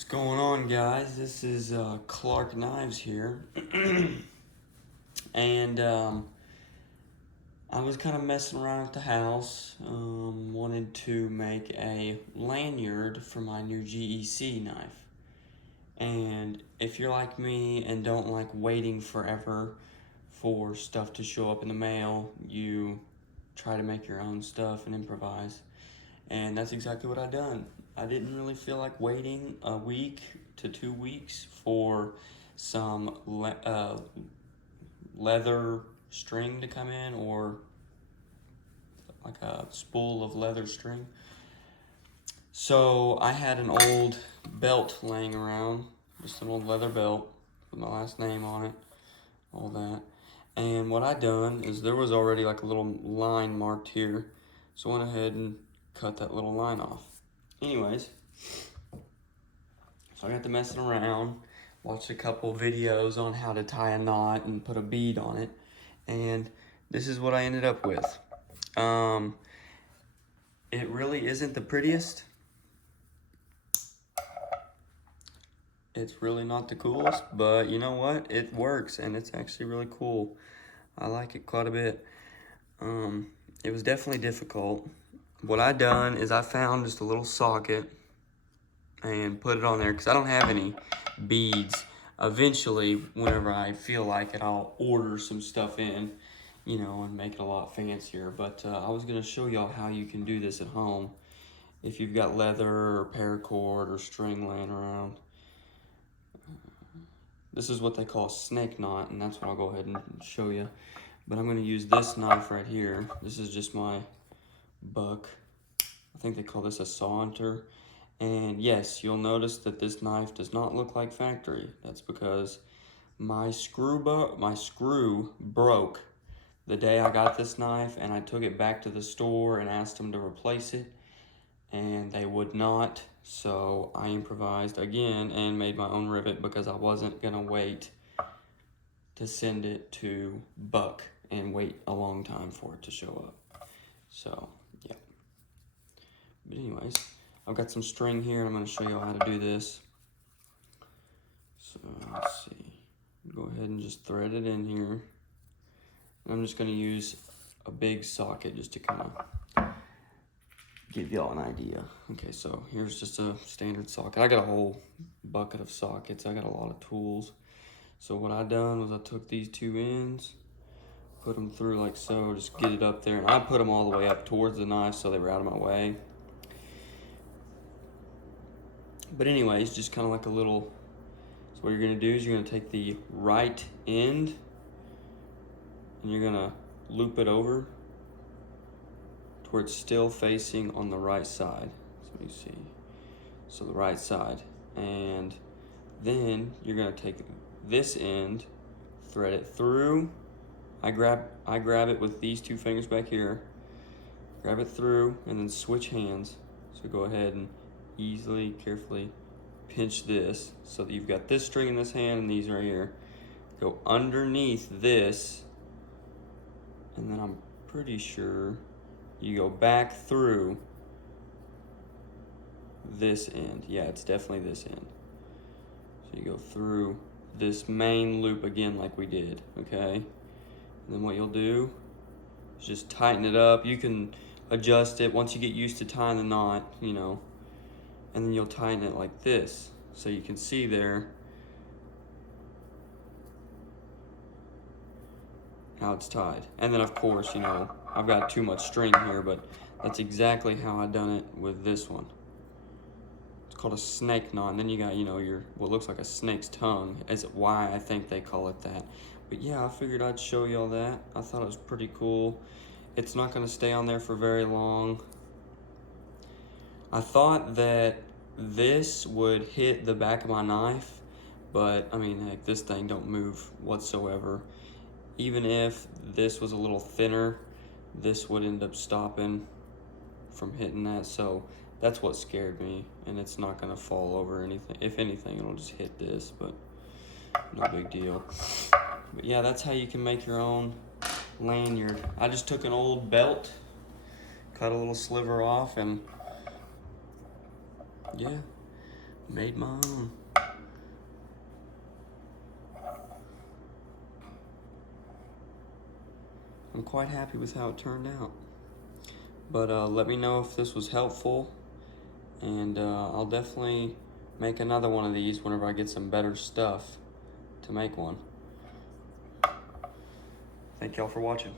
What's going on, guys? This is Clark Knives here. And I was kind of messing around at the house, wanted to make a lanyard for my new GEC knife. And if you're like me and don't like waiting forever for stuff to show up in the mail, you try to make your own stuff and improvise. And that's exactly what I done. I didn't really feel like waiting a week to 2 weeks for some leather string to come in, or like a spool of leather string. So I had an old belt laying around, just an old leather belt with my last name on it, all that. And what I done is there was already like a little line marked here, so I went ahead and cut that little line off. Anyways, so I got to messing around, watched a couple videos on how to tie a knot and put a bead on it, and this is what I ended up with. It really isn't the prettiest. It's really not the coolest, but you know what? It works, and it's actually really cool. I like it quite a bit. It was definitely difficult. What I done is I found just a little socket and put it on there because I don't have any beads. Eventually, whenever I feel like it, I'll order some stuff in, you know, and make it a lot fancier. But I was gonna show y'all how you can do this at home if you've got leather or paracord or string laying around. This is what they call a snake knot, and that's what I'll go ahead and show you. But I'm gonna use this knife right here. This is just my buck. I think they call this a saunter. And yes, you'll notice that this knife does not look like factory. That's because my screw broke the day I got this knife, and I took it back to the store and asked them to replace it, and they would not. So I improvised again and made my own rivet because I wasn't gonna wait to send it to Buck and wait a long time for it to show up. So yeah. But anyways, I've got some string here and I'm gonna show you how to do this. So let's see. Go ahead and just thread it in here. And I'm just gonna use a big socket just to kind of give y'all an idea. Okay, so here's just a standard socket. I got a whole bucket of sockets. I got a lot of tools. So what I done was I took these two ends, put them through like so, just get it up there. And I put them all the way up towards the knife so they were out of my way. But anyways, just kind of like a little, so what you're gonna do is you're gonna take the right end and you're gonna loop it over to where it's still facing on the right side. So let me see. So the right side. And then you're gonna take this end, thread it through. I grab it with these two fingers back here, grab it through, and then switch hands. So go ahead and easily, carefully pinch this so that you've got this string in this hand and these right here. Go underneath this, and then I'm pretty sure you go back through this end. Yeah, it's definitely this end. So you go through this main loop again like we did, okay? And then what you'll do is just tighten it up. You can adjust it once you get used to tying the knot, you know, and then you'll tighten it like this. So you can see there how it's tied. And then of course, you know, I've got too much string here, but that's exactly how I done it with this one. It's called a snake knot, and then you got, you know, your what looks like a snake's tongue, is why I think they call it that. But yeah, I figured I'd show y'all that. I thought it was pretty cool. It's not gonna stay on there for very long. I thought that this would hit the back of my knife, but I mean, heck, this thing don't move whatsoever. Even if this was a little thinner, this would end up stopping from hitting that. So that's what scared me, and it's not gonna fall over anything. If anything, it'll just hit this, but no big deal. But yeah, that's how you can make your own lanyard. I just took an old belt, cut a little sliver off, and yeah, Made my own. I'm quite happy with how it turned out. But let me know if this was helpful, and I'll definitely make another one of these whenever I get some better stuff to make one. Thank y'all for watching.